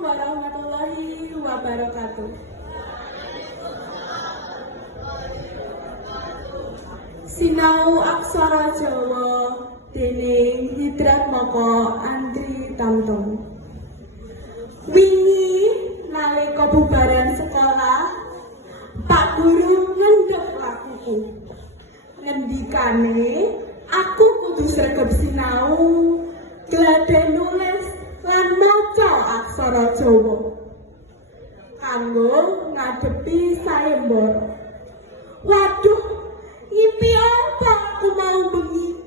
warahmatullahi wabarakatuh. Sinau aksara Jawa dening Hidrat Moko Andri Tamtung. Wingi nalika bubaran sekolah, Pak Guru ngendhek lakuku. Ngendikane, aku kudu sregep sinau, gladhen nulis lan maca aksara Jawa kanggo ngadepi sayembara. Waduh, ngimpi apa aku mau bengi?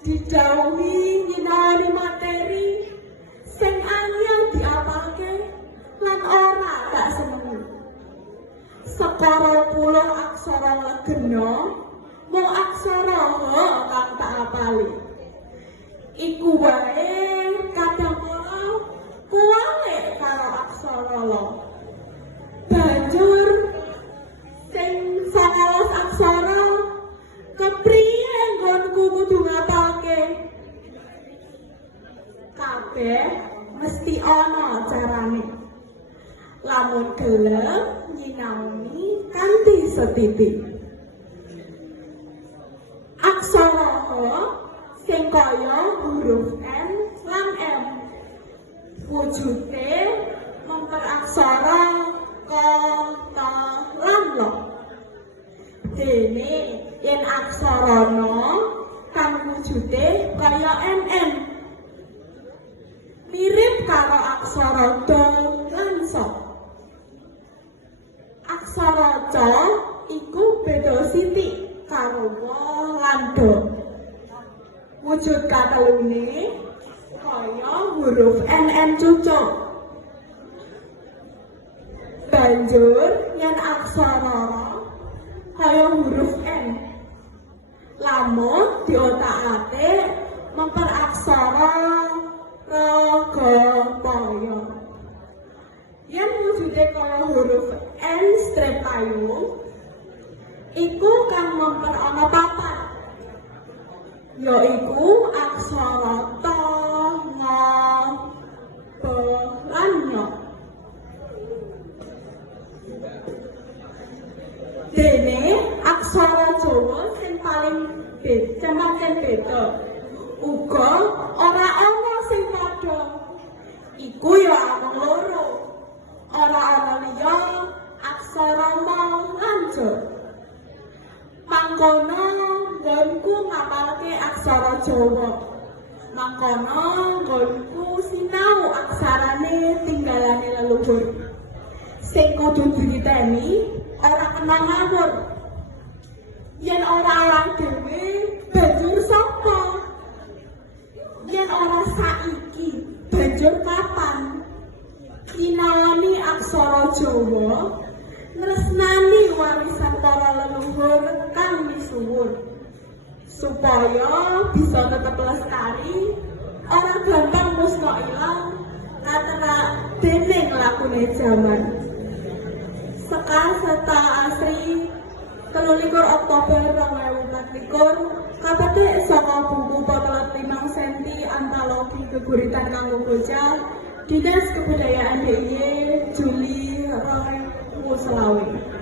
Didhawuhi nyinaoni materi sing anyar diapalke lan ora tak senengi. Sekara puluh aksara legena, mung aksara ha kang tak apali. Iku wae kadang kala kuwale karo aksara lo. Banjur sing 19 aksara kepriye nggonku kudu ngapalke? Kabeh mesti ana carane. Lamun gelem nyinaoni kanthi setitik. Aksara ha sing kaya huruf N lan M. Wujude mengker aksara ka, ta, lan lo. Dene yen aksara no kang wujude kaya NN. Mirip karo aksara do lan so. Aksara ca iku beda sithik karo wa lan do. Wujud katelune kaya huruf NN cucuk. Banjur yen aksara ra kaya huruf N. Lamun diotak-atik mengker aksara ra, ga, paya. Yen wujude kaya huruf N strip payung, iku kang mengker ana papat, yaiku aksara ta, nga, ba, lan nya. Dene aksara Jawa sing paling beda, uga ora ana sing padha. Iku ya amung loro. Ora ana liya aksara ma lan ja. Mangkono nggonku ngapalke aksara Jawa. Mangkono nggonku sinau aksarane tinggalane leluhur. Sing kudu diteni ora kena ngawur. Yen ora awak dhewe banjur sapa? Yen ora saiki banjur kapan? Nyinaoni aksara Jawa, ngresnani warisan para leluhur kang misuwur, supaya bisa tetep lestari, ora gampang musna ilang katerak dening lakune jaman. Sekar serta asri 23 Oktober 2024 kapetik saka buku potlot 5 cm antologi geguritan kanggo bocah Dinas Kebudayaan DIY Juli 2020.